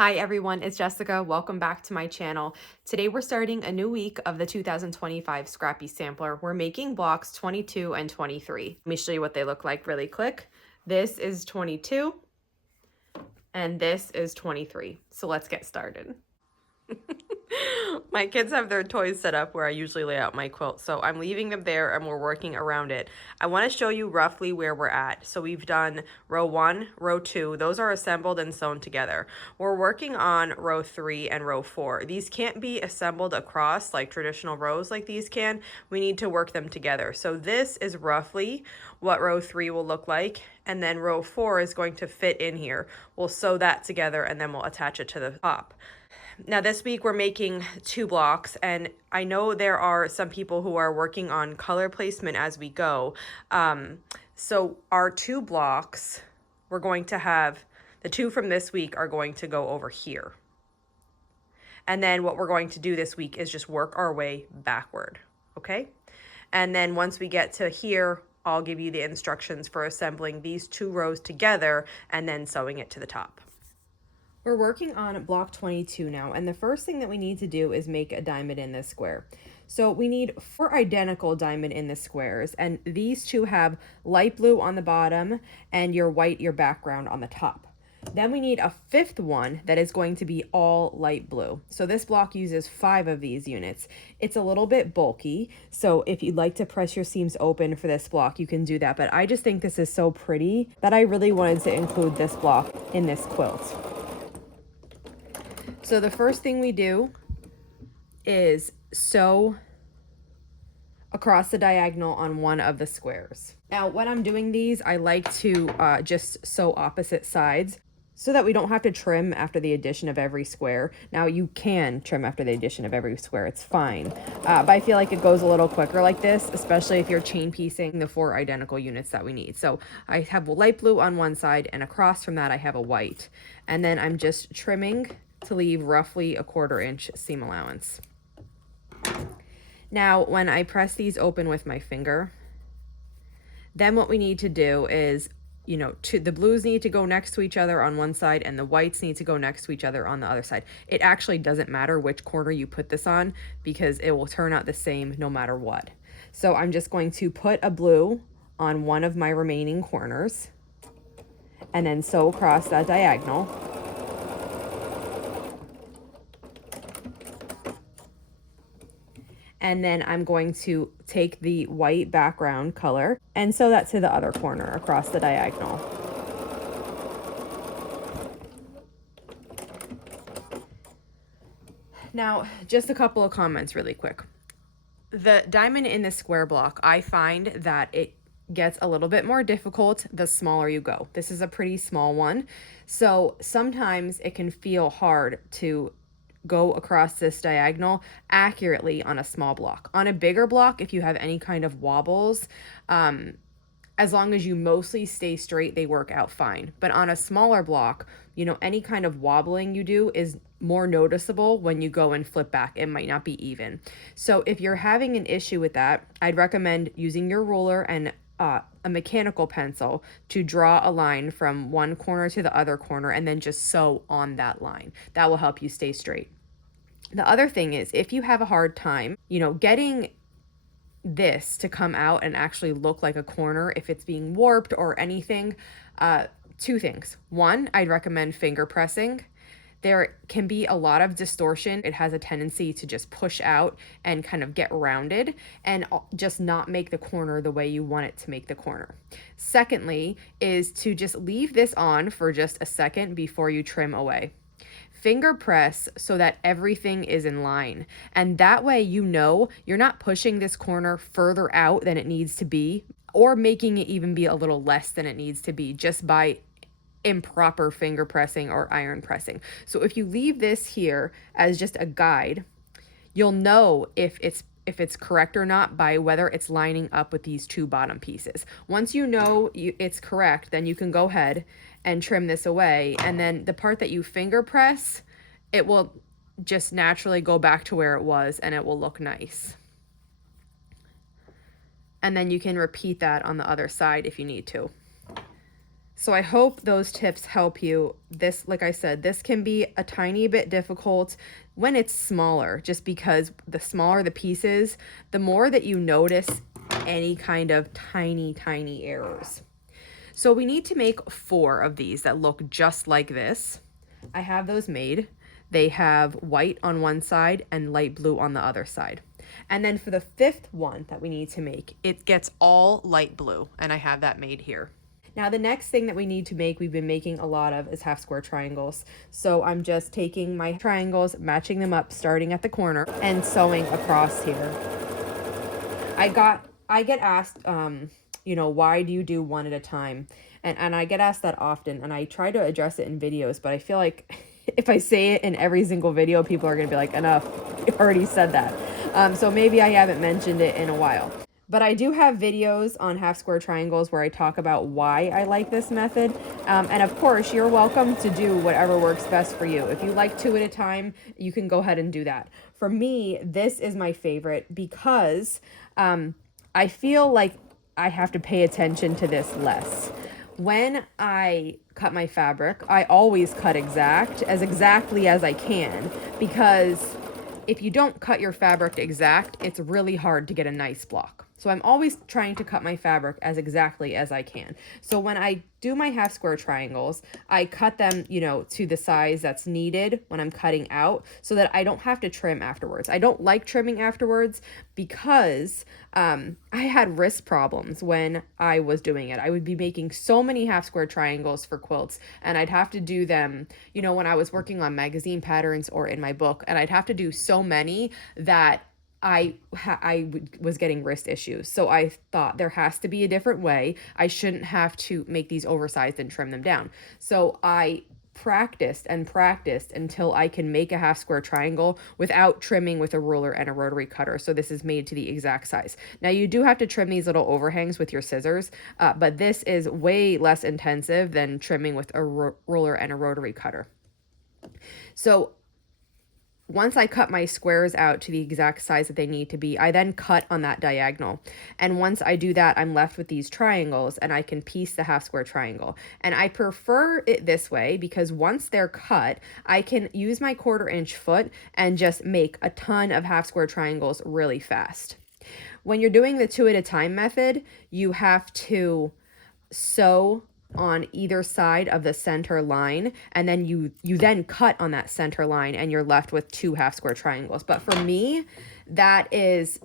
Hi everyone, it's Jessica. Welcome back to my channel. Today we're starting a new week of the 2025 Scrappy Sampler. We're making blocks 22 and 23. Let me show you what they look like really quick. This is 22 and this is 23. So let's get started. My kids have their toys set up where I usually lay out my quilt, so I'm leaving them there and we're working around it. I want to show you roughly where we're at. So we've done row 1, row 2. Those are assembled and sewn together. We're working on row 3 and row 4. These can't be assembled across like traditional rows like these can. We need to work them together. So this is roughly what row 3 will look like, and then row 4 is going to fit in here. We'll sew that together and then we'll attach it to the top. Now this week we're making 2 blocks, and I know there are some people who are working on color placement as we go. So our 2 blocks, we're going to have, the 2 from this week are going to go over here. And then what we're going to do this week is just work our way backward, okay? And then once we get to here, I'll give you the instructions for assembling these 2 rows together and then sewing it to the top. We're working on block 22 now, and the first thing that we need to do is make a diamond in this square. So we need 4 identical diamond in the squares, and these 2 have light blue on the bottom and your white, your background on the top. Then we need a 5th one that is going to be all light blue. So this block uses 5 of these units. It's a little bit bulky, so if you'd like to press your seams open for this block, you can do that. But I just think this is so pretty that I really wanted to include this block in this quilt. So the first thing we do is sew across the diagonal on one of the squares. Now, when I'm doing these, I like to just sew opposite sides so that we don't have to trim after the addition of every square. Now, you can trim after the addition of every square, it's fine. But I feel like it goes a little quicker like this, especially if you're chain piecing the 4 identical units that we need. So I have light blue on one side, and across from that I have a white. And then I'm just trimming to leave roughly a 1/4 inch seam allowance. Now, when I press these open with my finger, then what we need to do is, the blues need to go next to each other on one side and the whites need to go next to each other on the other side. It actually doesn't matter which corner you put this on because it will turn out the same no matter what. So I'm just going to put a blue on one of my remaining corners and then sew across that diagonal. And then I'm going to take the white background color and sew that to the other corner across the diagonal. Now, just a couple of comments really quick. The diamond in the square block, I find that it gets a little bit more difficult the smaller you go. This is a pretty small one, so sometimes it can feel hard to go across this diagonal accurately on a small block. On a bigger block, if you have any kind of wobbles, as long as you mostly stay straight, they work out fine. But on a smaller block, any kind of wobbling you do is more noticeable when you go and flip back. It might not be even. So if you're having an issue with that, I'd recommend using your ruler and a mechanical pencil to draw a line from one corner to the other corner and then just sew on that line. That will help you stay straight. The other thing is, if you have a hard time, getting this to come out and actually look like a corner, if it's being warped or anything, 2 things. One, I'd recommend finger pressing. There can be a lot of distortion. It has a tendency to just push out and kind of get rounded and just not make the corner the way you want it to make the corner. Secondly, is to just leave this on for just a second before you trim away. Finger press so that everything is in line. And that way, you're not pushing this corner further out than it needs to be or making it even be a little less than it needs to be just by improper finger pressing or iron pressing. So if you leave this here as just a guide, you'll know if it's correct or not by whether it's lining up with these 2 bottom pieces. Once you know it's correct, then you can go ahead and trim this away, and then the part that you finger press, it will just naturally go back to where it was and it will look nice. And then you can repeat that on the other side if you need to. So I hope those tips help you. This, like I said, this can be a tiny bit difficult when it's smaller, just because the smaller the pieces, the more that you notice any kind of tiny errors. So we need to make 4 of these that look just like this. I have those made. They have white on one side and light blue on the other side. And then for the 5th one that we need to make, it gets all light blue, and I have that made here. Now the next thing that we need to make, we've been making a lot of, is half square triangles. So I'm just taking my triangles, matching them up, starting at the corner, and sewing across here. I get asked, you know, why do you do one at a time? And I get asked that often, and I try to address it in videos, but I feel like if I say it in every single video, people are going to be like, enough, you already said that. So maybe I haven't mentioned it in a while. But I do have videos on half square triangles where I talk about why I like this method. And of course, you're welcome to do whatever works best for you. If you like 2 at a time, you can go ahead and do that. For me, this is my favorite because I feel like I have to pay attention to this less. When I cut my fabric, I always cut exactly as I can, because if you don't cut your fabric exact, it's really hard to get a nice block. So I'm always trying to cut my fabric as exactly as I can. So when I do my half square triangles, I cut them, you know, to the size that's needed when I'm cutting out, so that I don't have to trim afterwards. I don't like trimming afterwards because I had wrist problems when I was doing it. I would be making so many half square triangles for quilts, and I'd have to do them, you know, when I was working on magazine patterns or in my book, and I'd have to do so many that I was getting wrist issues. So I thought there has to be a different way. I shouldn't have to make these oversized and trim them down. So I practiced and practiced until I can make a half square triangle without trimming with a ruler and a rotary cutter. So this is made to the exact size. Now you do have to trim these little overhangs with your scissors, but this is way less intensive than trimming with a ruler and a rotary cutter. So once I cut my squares out to the exact size that they need to be, I then cut on that diagonal. And once I do that, I'm left with these triangles, and I can piece the half square triangle. And I prefer it this way because once they're cut, I can use my 1/4 inch foot and just make a ton of half square triangles really fast. When you're doing the 2 at a time method, you have to sew on either side of the center line, and then you then cut on that center line, and you're left with 2 half square triangles. But for me, that is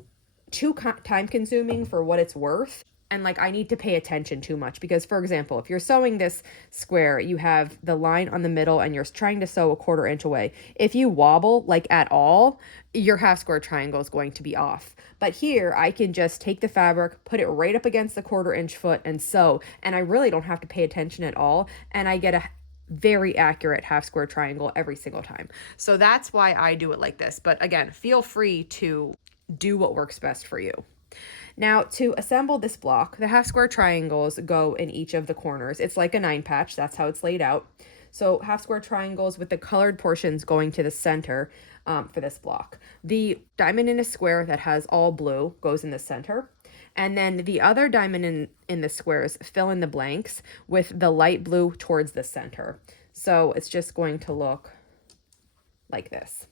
too time consuming for what it's worth. And like, I need to pay attention too much because, for example, if you're sewing this square, you have the line on the middle and you're trying to sew a 1/4 inch away. If you wobble like at all, your half square triangle is going to be off. But here I can just take the fabric, put it right up against the 1/4 inch foot and sew, and I really don't have to pay attention at all, and I get a very accurate half square triangle every single time. So that's why I do it like this. But again, feel free to do what works best for you. Now, to assemble this block, the half square triangles go in each of the corners. It's like a 9 patch, that's how it's laid out. So half square triangles with the colored portions going to the center for this block. The diamond in a square that has all blue goes in the center. And then the other diamond in the squares fill in the blanks with the light blue towards the center. So it's just going to look like this.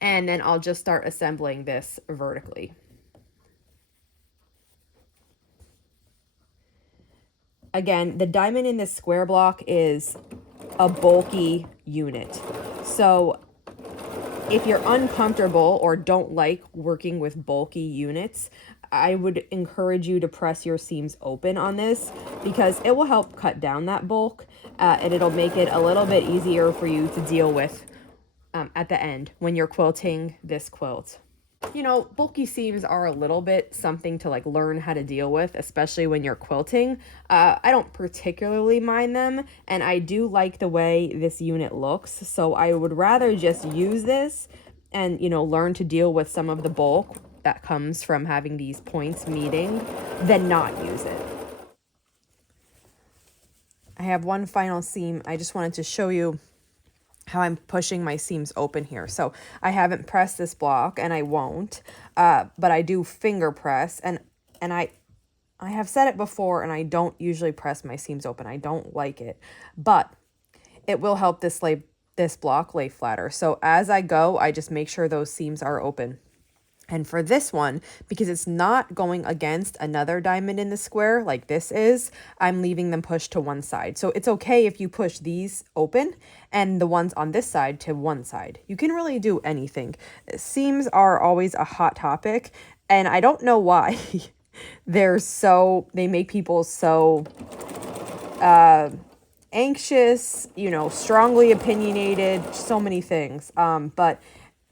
And then I'll just start assembling this vertically. Again, the diamond in this square block is a bulky unit. So if you're uncomfortable or don't like working with bulky units, I would encourage you to press your seams open on this because it will help cut down that bulk, and it'll make it a little bit easier for you to deal with at the end when you're quilting this quilt. You know, bulky seams are a little bit something to like learn how to deal with, especially when you're quilting. I don't particularly mind them, and I do like the way this unit looks, so I would rather just use this and, you know, learn to deal with some of the bulk that comes from having these points meeting than not use it. I have one final seam. I just wanted to show you how I'm pushing my seams open here. So I haven't pressed this block, and I won't, but I do finger press, and I I have said it before, and I don't usually press my seams open. I don't like it, but it will help this block lay flatter. So as I go, I just make sure those seams are open. And for this one, because it's not going against another diamond in the square like this is, I'm leaving them pushed to one side. So it's okay if you push these open and the ones on this side to one side. You can really do anything. Seams are always a hot topic, and I don't know why. They make people so anxious, you know, strongly opinionated, so many things. But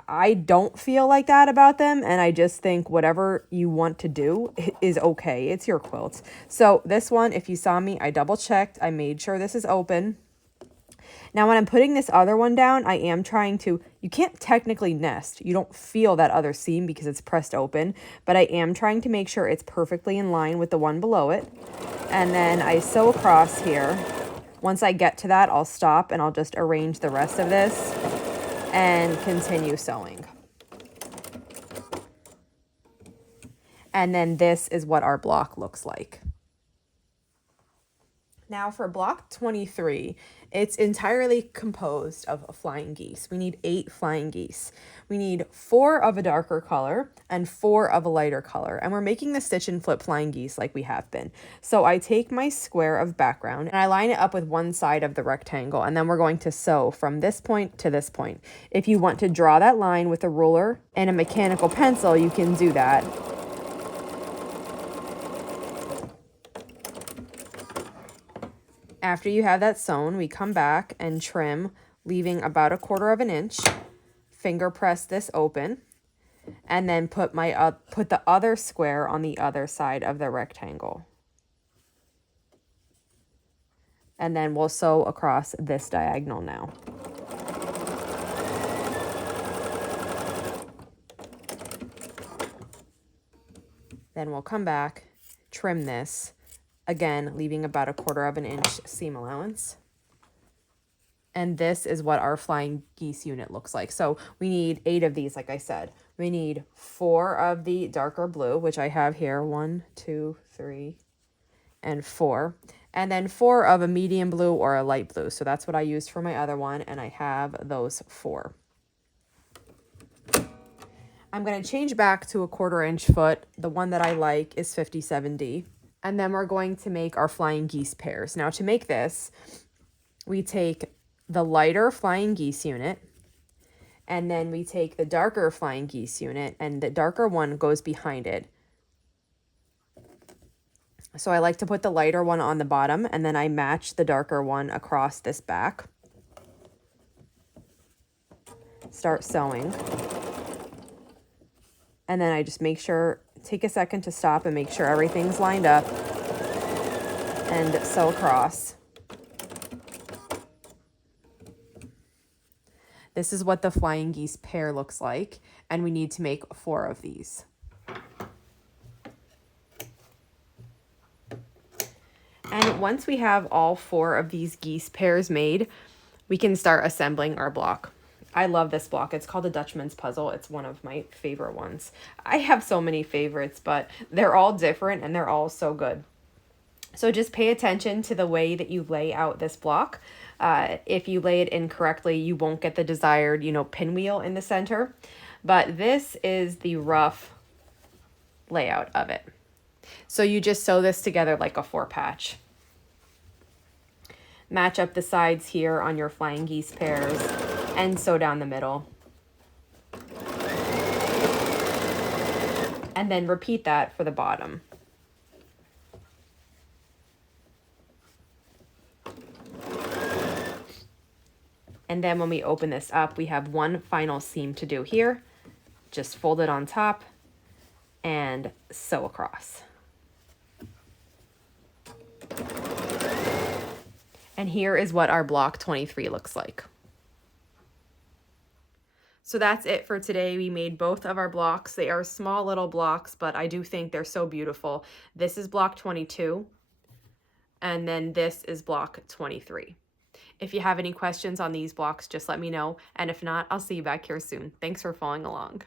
I don't feel like that about them, and I just think whatever you want to do is okay. It's your quilt. So this one, if you saw me, I double checked. I made sure this is open. Now when I'm putting this other one down, I am trying to, you can't technically nest. You don't feel that other seam because it's pressed open, but I am trying to make sure it's perfectly in line with the one below it. And then I sew across here. Once I get to that, I'll stop and I'll just arrange the rest of this and continue sewing. And then this is what our block looks like. Now for block 23, it's entirely composed of flying geese. We need 8 flying geese. We need 4 of a darker color and 4 of a lighter color. And we're making the stitch and flip flying geese like we have been. So I take my square of background and I line it up with one side of the rectangle. And then we're going to sew from this point to this point. If you want to draw that line with a ruler and a mechanical pencil, you can do that. After you have that sewn, we come back and trim, leaving about 1/4 inch. Finger press this open, and then put the other square on the other side of the rectangle. And then we'll sew across this diagonal now. Then we'll come back, trim this. Again, leaving about 1/4 inch seam allowance. And this is what our flying geese unit looks like. So we need 8 of these, like I said. We need 4 of the darker blue, which I have here. 1, 2, 3, and 4. And then 4 of a medium blue or a light blue. So that's what I used for my other one, and I have those 4. I'm going to change back to 1/4 inch foot. The one that I like is 57D. And then we're going to make our flying geese pairs. Now to make this, we take the lighter flying geese unit, and then we take the darker flying geese unit, and the darker one goes behind it. So I like to put the lighter one on the bottom, and then I match the darker one across this back. Start sewing. And then I just make sure, take a second to stop and make sure everything's lined up, and sew across. This is what the flying geese pair looks like, and we need to make 4 of these. And once we have all 4 of these geese pairs made, we can start assembling our block. I love this block. It's called the Dutchman's Puzzle. It's one of my favorite ones. I have so many favorites, but they're all different and they're all so good. So just pay attention to the way that you lay out this block. If you lay it incorrectly, you won't get the desired, pinwheel in the center. But this is the rough layout of it. So you just sew this together like a 4-patch. Match up the sides here on your flying geese pairs and sew down the middle. And then repeat that for the bottom. And then when we open this up, we have one final seam to do here. Just fold it on top and sew across. And here is what our block 23 looks like. So that's it for today. We made both of our blocks. They are small little blocks, but I do think they're so beautiful. This is block 22, and then this is block 23. If you have any questions on these blocks, just let me know. And if not, I'll see you back here soon. Thanks for following along.